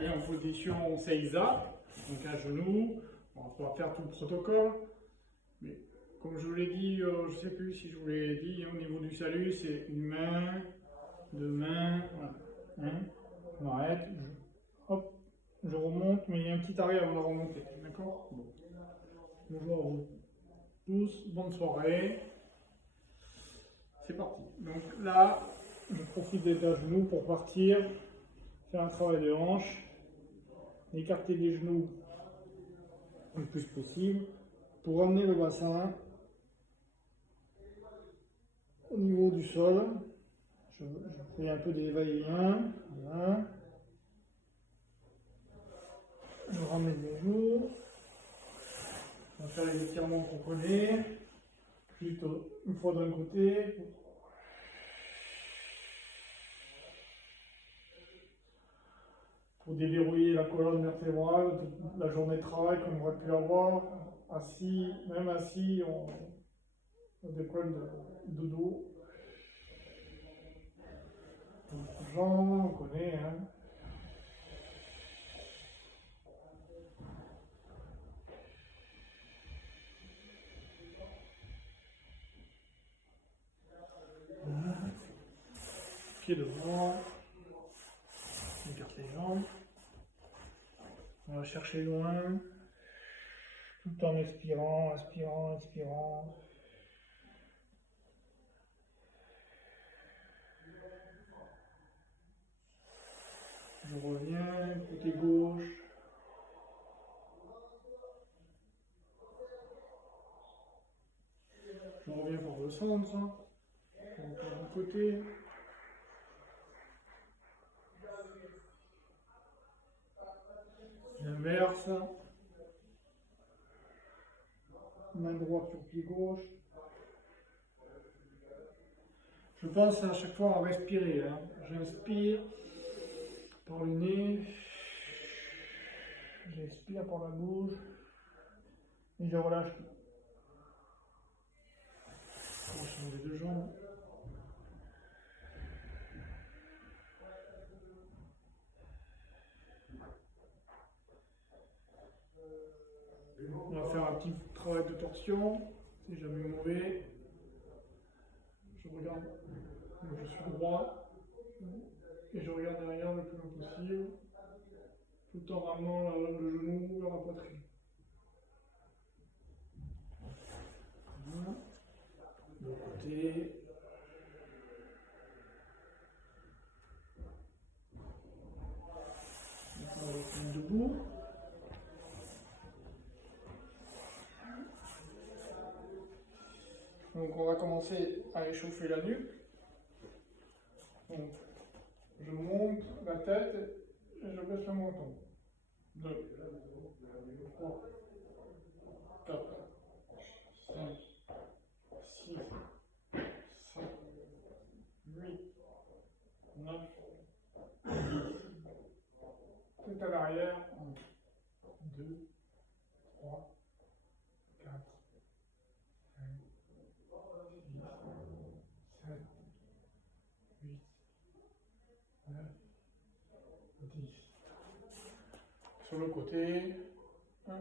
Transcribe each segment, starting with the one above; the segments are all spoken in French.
met en position Seiza, donc à genoux. On va pas faire tout le protocole, mais comme je vous l'ai dit, je ne sais plus si je vous l'ai dit, au niveau du salut, c'est une main, deux mains, voilà. Hein, on arrête, hop, je remonte, mais il y a un petit arrêt avant de remonter, d'accord? Bon. Bonjour à vous tous, bonne soirée. C'est parti. Donc là, je profite d'être à genoux pour partir, faire un travail de hanche, écarter les genoux le plus possible pour ramener le bassin au niveau du sol. Je fais un peu des va-et-vient. Voilà. Je ramène mes genoux. On va faire les étirements qu'on connaît. Juste une fois d'un côté. Pour déverrouiller la colonne vertébrale, la journée de travail qu'on aurait pu avoir. Assis, même assis, on a des problèmes de dos. Jambes, on connaît, hein. Pied devant, on écarte les jambes, on va chercher loin, tout en expirant, inspirant, expirant. Je reviens, côté gauche. Je reviens pour le centre, encore d'un côté. L'inverse. Main droite sur pied gauche. Je pense à chaque fois à respirer. Hein. J'inspire par le nez. J'expire par la bouche. Et je relâche tout. Sur les deux jambes. On va faire un petit travail de torsion, c'est jamais mauvais. Je regarde, je suis droit et je regarde derrière le plus loin possible, tout en ramenant la lame de genou vers la poitrine. Voilà. De l'autre côté. Maintenant, on va se mettre debout. Donc on va commencer à échauffer la nuque. Donc je monte la tête et je baisse le menton. 2, 3, 4, 5, 6, 7, 8, 9, 10. Tout à l'arrière. 1, 2, 3, 4, 5, 6, 7, 8, 9, 10. Sur le côté. 1,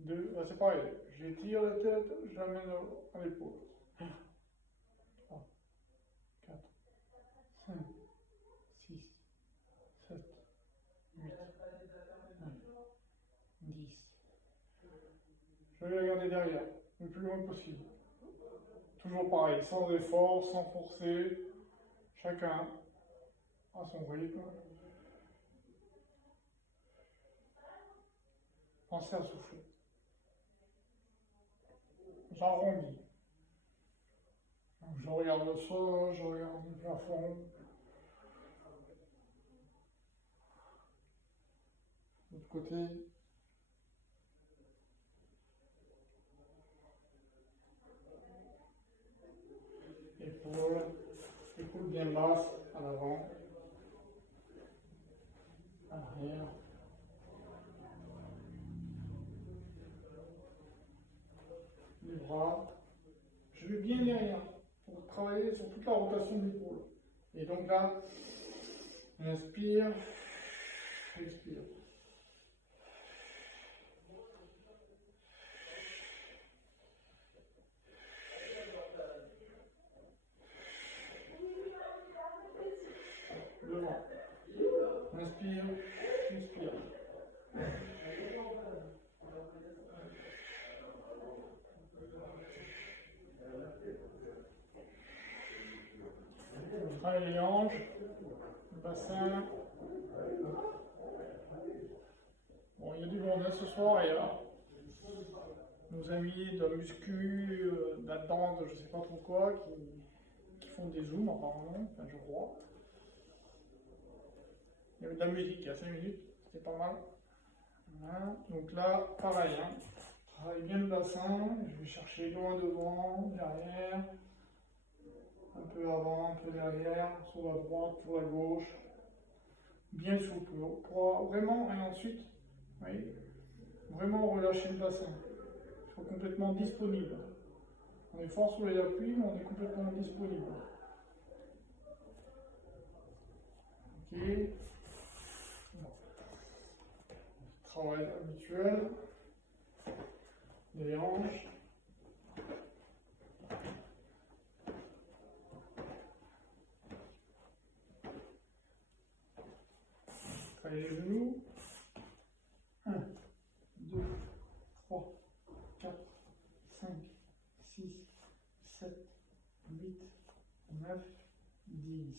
2, c'est pareil. J'étire la tête, je l'amène à l'épaule. 3, 4, 5, 6, 7, 8, 9, 10. Je vais regarder derrière, le plus loin possible. Toujours pareil, sans effort, sans forcer, chacun à son rythme. Pensez à souffler. J'arrondis. Je regarde le sol, je regarde le plafond. De l'autre côté. Épaule bien basse à l'avant, à l'arrière. Les bras. Je vais bien derrière pour travailler sur toute la rotation de l'épaule. Et donc là, inspire, Expire. Devant. Inspire, expire. On travaille les hanches, le bassin. Bon, il y a du monde ce soir et nos amis de muscu, de la bande, je sais pas trop quoi, qui font des zooms apparemment, enfin je crois. Il y avait de la musique il y a 5 minutes, c'était pas mal. Voilà. Donc là, pareil, hein. Travaille bien le bassin, je vais chercher loin devant, derrière, un peu avant, un peu derrière, sur la droite, sur la gauche, bien souple, pour vraiment, et ensuite, vous voyez, vraiment relâcher le bassin. Il faut complètement disponible. On est fort sur les appuis, mais on est complètement disponible. Ok. Bon. Travail habituel. Les hanches. Travailler les genoux. 1, 2, 3, 4, 5, 6, 7, 8, 9, 10.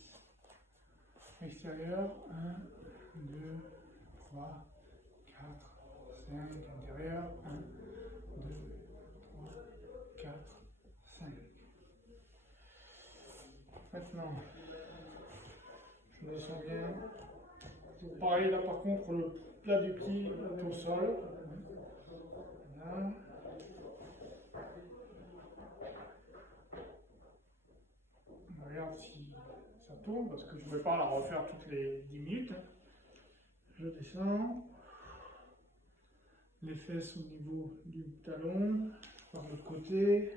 Extérieur, 1, 2, 3, 4, 5. Intérieur, 1, 2, 3, 4, 5. Maintenant, je descends bien. Pareil, là par contre, le plat du pied est au sol. Voilà. On regarde si ça tourne, parce que je ne vais pas la refaire toutes les 10 minutes. Je descends. Les fesses au niveau du talon, par l'autre côté.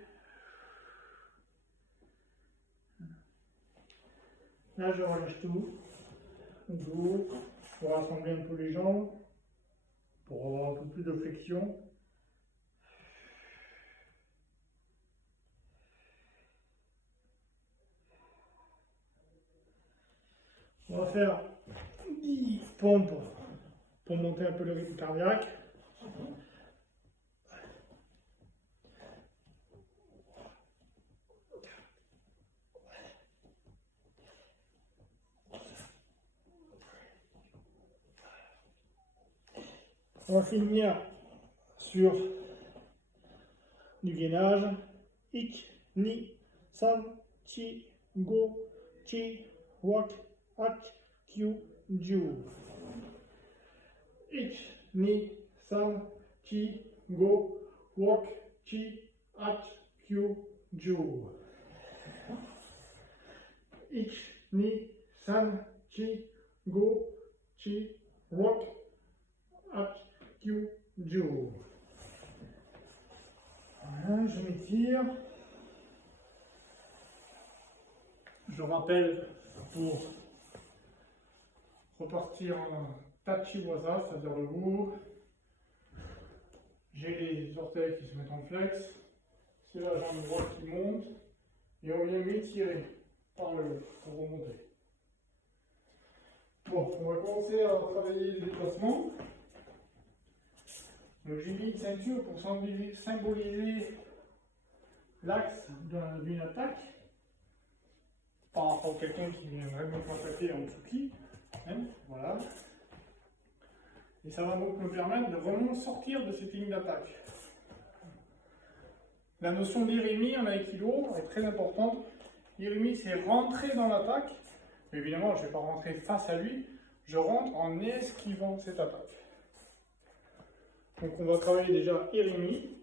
Là, je relâche tout. Dos, pour rassembler un peu les jambes, pour avoir un peu plus de flexion. On va faire 10 pompes pour monter un peu le rythme cardiaque. On va finir sur du gainage. Ik, ni, san, chi, go, chi, wak, ak, kyu, ju. Ik, ni, san, chi, go, wak, chi, ak, kyu, ju. Ik, ni, san, chi, go, chi, wak, ak, kyu, ju. Voilà, je m'étire. Je rappelle pour repartir en Tachiwaza, c'est-à-dire le haut. J'ai les orteils qui se mettent en flex. C'est la jambe droite qui monte. Et on vient m'étirer par le haut pour remonter. Bon, on va commencer à travailler les déplacements. Donc j'ai mis une ceinture pour symboliser l'axe d'une attaque par rapport à quelqu'un qui vient vraiment attaquer en Tsuki. Hein, voilà. Et ça va donc me permettre de vraiment sortir de cette ligne d'attaque. La notion d'Irimi en Aikido est très importante. Irimi, c'est rentrer dans l'attaque. Mais évidemment, je ne vais pas rentrer face à lui. Je rentre en esquivant cette attaque. Donc on va travailler déjà Irimi.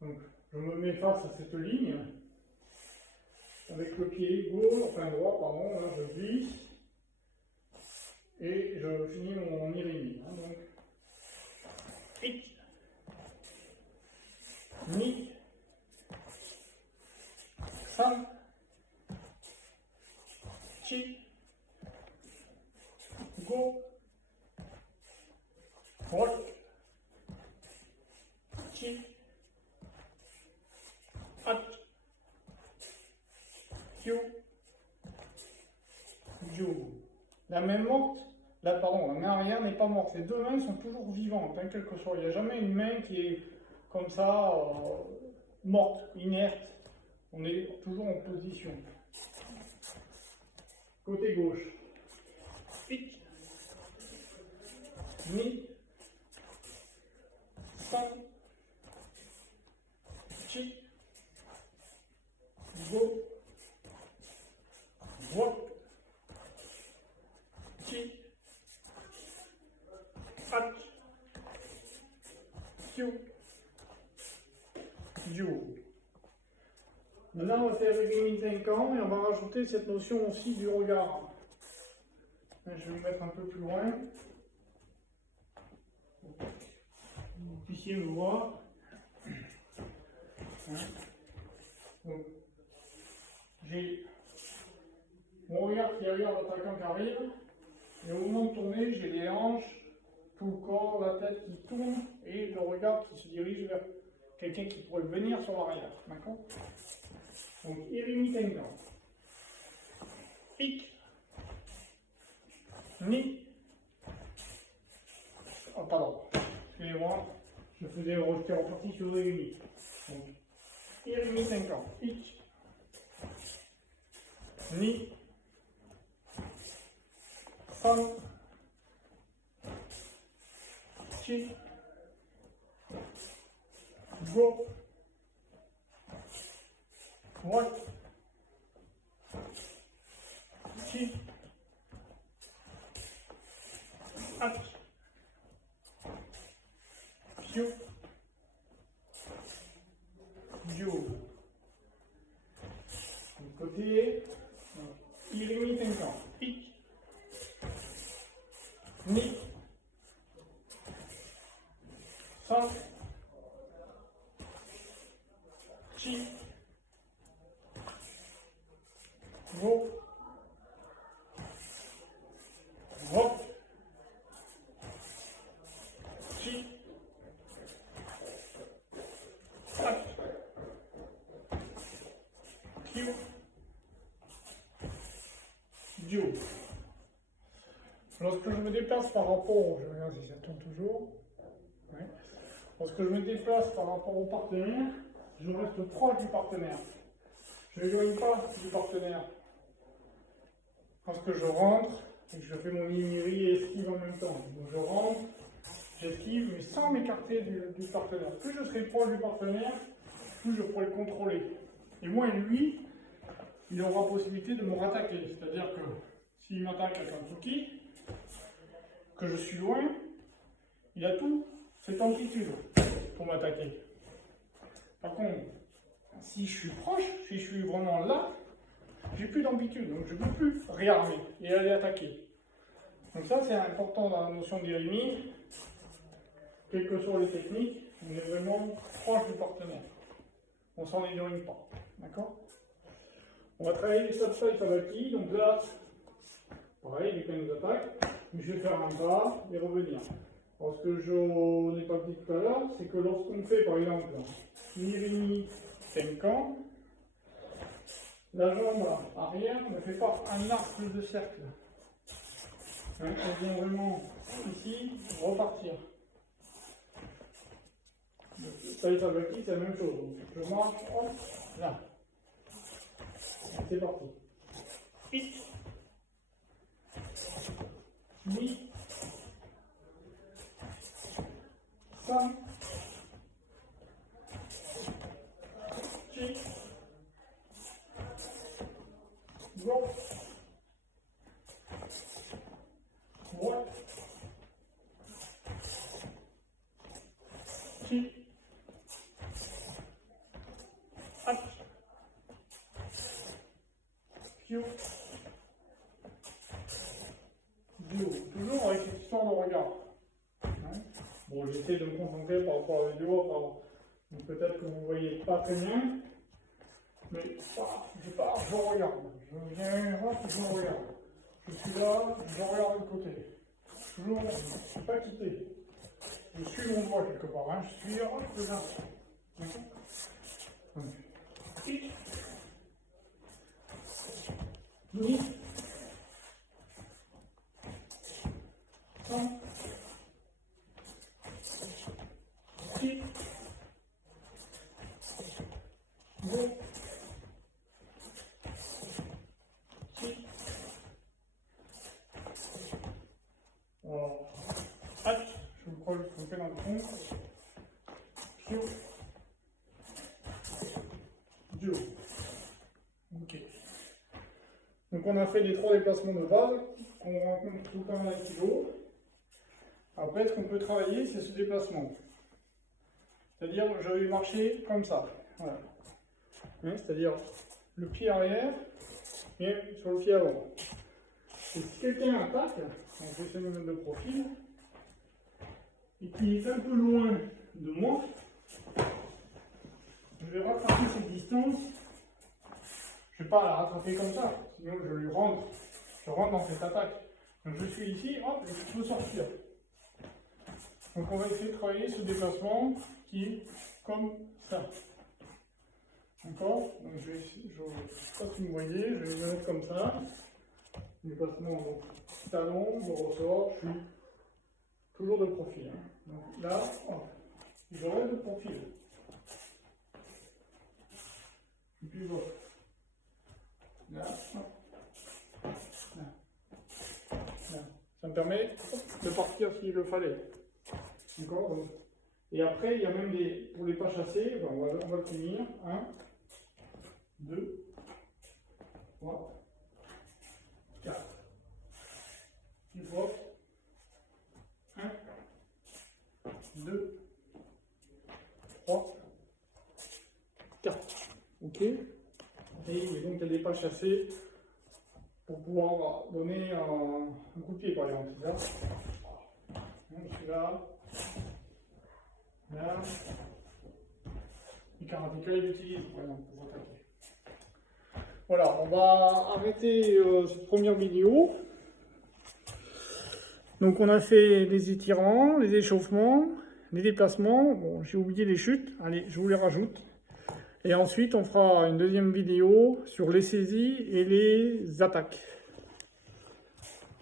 Donc je me mets face à cette ligne. Avec le pied gauche, enfin droit, pardon, là je glisse. Et je finis mon Irimi. Hein, donc, ik, ni, san, chi, go, Walk. Chi. Hach. Kyu. Ju. La main morte, la main arrière n'est pas morte. Les deux mains sont toujours vivantes, hein, quel que soit. Il n'y a jamais une main qui est comme ça, morte, inerte. On est toujours en position. Côté gauche. Ich. Ni. San. Chi. Go. Walk. Chi. Hach. Kyu. Ju. Maintenant, on va faire Irimi Tenkan et on va rajouter cette notion aussi du regard. Je vais me mettre un peu plus loin. Pour que vous puissiez me voir. Donc, j'ai mon regard qui regarde l'attaquant qui arrive. Et au moment de tourner, j'ai les hanches, tout le corps, la tête qui tourne et le regard qui se dirige vers quelqu'un qui pourrait venir sur l'arrière. D'accord? Donc, Irimi Tenkan. Ik. Ni. Oh, pardon. Excusez-moi. Je faisais rejeter en partie sur Irimi. Donc, Irimi Tenkan. Ik. Ni. San. Chi. Go. Walk. Chi. Hach. Kyu. Ju. Côté Irimi Tenkan. Ik. Ni. San. Chi. Go. Walk. Chi. Hach. Kyu. Ju. Lorsque je me déplace par rapport, je regarde si ça tourne toujours. Ouais. Lorsque je me déplace par rapport au partenaire, je reste proche du partenaire. Je ne m'éloigne pas du partenaire. Lorsque je rentre, et que je fais mon imiri et esquive en même temps. Donc je rentre, j'esquive, mais sans m'écarter du partenaire. Plus je serai proche du partenaire, plus je pourrai le contrôler. Et moins lui, il aura possibilité de me rattaquer. C'est-à-dire que s'il m'attaque avec un tsuki, que je suis loin, il a tout cette amplitude pour m'attaquer. Par contre, si je suis proche, si je suis vraiment là, j'ai plus d'amplitude, donc je ne peux plus réarmer et aller attaquer. Donc ça, c'est important dans la notion d'Irimi. Quelles que soient les techniques, on est vraiment proche du partenaire. On s'en éloigne pas. D'accord? On va travailler les Satsai Sabaki. Donc là, pareil, quelqu'un nous attaque. Je vais faire un pas et revenir. Alors, ce que je n'ai pas dit tout à l'heure, c'est que lorsqu'on fait, par exemple, Irimi Tenkan, la jambe arrière ne fait pas un arc de cercle. Hein, on vient vraiment ici repartir. Ça Sabaki, c'est la même chose. Donc, je marche, hop, là. C'est parti. Hit. Ni. San. Chi. Go. Walk. Chi. Hach. Kyu. Ju. Toujours avec cette histoire de regard. Hein? Bon, j'essaie de me concentrer par rapport à la vidéo, donc peut-être que vous ne voyez pas très bien. Mais je pars, je regarde. Je viens, hop, je regarde. Je suis là, je regarde de côté. Toujours, je ne suis pas quitté. je suis mon doigt quelque part, hein. Je suis là. D'accord. Tic. Ni. Sans. Tic. Go. Tic. Voilà. Hop, je vous crois que je vous fais dans le fond. Sur. Duo. Ok. Donc on a fait les 3 déplacements de base, on rencontre tout le temps à kilo. Après, ce qu'on peut travailler, c'est ce déplacement. C'est-à-dire, je vais marcher comme ça. Voilà. Hein, c'est-à-dire, le pied arrière et sur le pied avant. Et si quelqu'un attaque, on fait ce niveau de profil, et qu'il est un peu loin de moi, je vais rattraper cette distance. Je ne vais pas la rattraper comme ça, sinon je rentre dans cette attaque. Donc je suis ici, hop, et je peux sortir. Donc on va essayer de travailler ce déplacement qui est comme ça. D'accord. Donc je sais pas si vous voyez, je vais le mettre comme ça. Déplacement, donc, talon, je ressors, je suis toujours de profil. Hein. Donc là, hop, je reste de profil. Et puis voilà. Là, là, là. Ça me permet de partir s'il le fallait. D'accord. Et après, il y a même des. Pour les pas chassés, ben on va le finir. 1, 2, 3, 4. Une fois. 1, 2, 3, 4. Ok. Et donc, il y a des pas chassés pour pouvoir donner un coup de pied, par exemple. Là. Donc, je suis là. Là. Les karatékas, ils l'utilisent, par exemple, pour attaquer. Voilà, on va arrêter cette première vidéo. Donc, on a fait les étirants, les échauffements, les déplacements. Bon, j'ai oublié les chutes. Allez, je vous les rajoute. Et ensuite, on fera une deuxième vidéo sur les saisies et les attaques.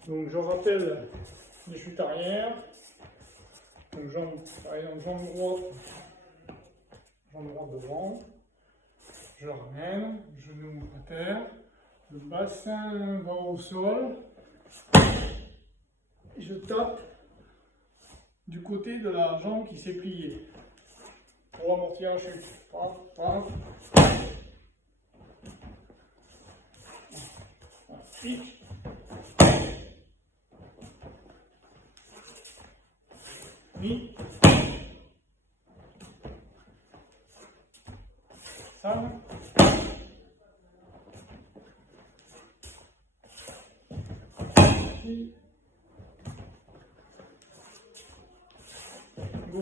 Donc, je rappelle les chutes arrière. Donc, par exemple, jambe droite devant. Je ramène, genou à terre. Le bassin va au sol. Et je tape du côté de la jambe qui s'est pliée pour amortir la chute. Pique. Mi. Ça. Puis. Go.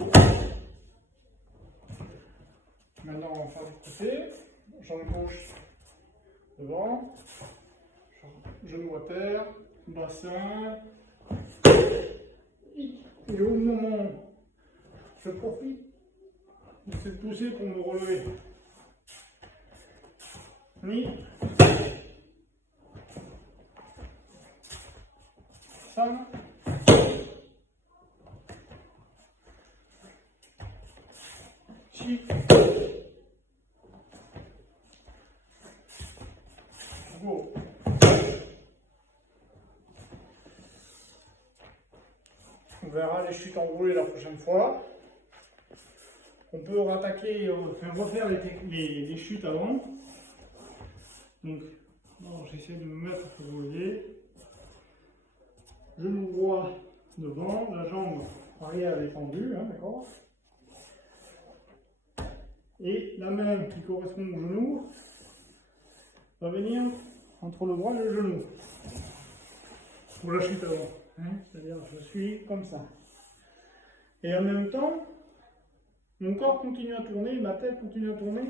Maintenant, on va faire du côté. Jambe gauche devant. Genou à terre. Bassin. Et au moment où je profite de cette poussée pour me relever. Ni. Ça. Chi. Go. On verra les chutes enroulées la prochaine fois. On peut rattaquer, refaire les chutes avant. Donc, j'essaie de me mettre pour que vous voyez. Genou droit devant, la jambe arrière est tendue, hein, d'accord. Et la main qui correspond au genou va venir entre le bras et le genou. Pour la chute avant. Hein, c'est-à-dire je suis comme ça. Et en même temps, mon corps continue à tourner, ma tête continue à tourner,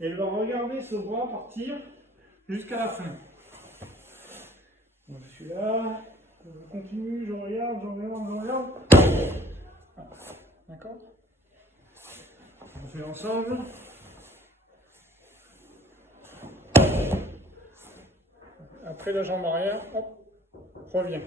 et elle va regarder ce bras partir jusqu'à la fin. Donc je suis là, je continue, je regarde. D'accord? On fait ensemble. Après la jambe arrière, hop, reviens.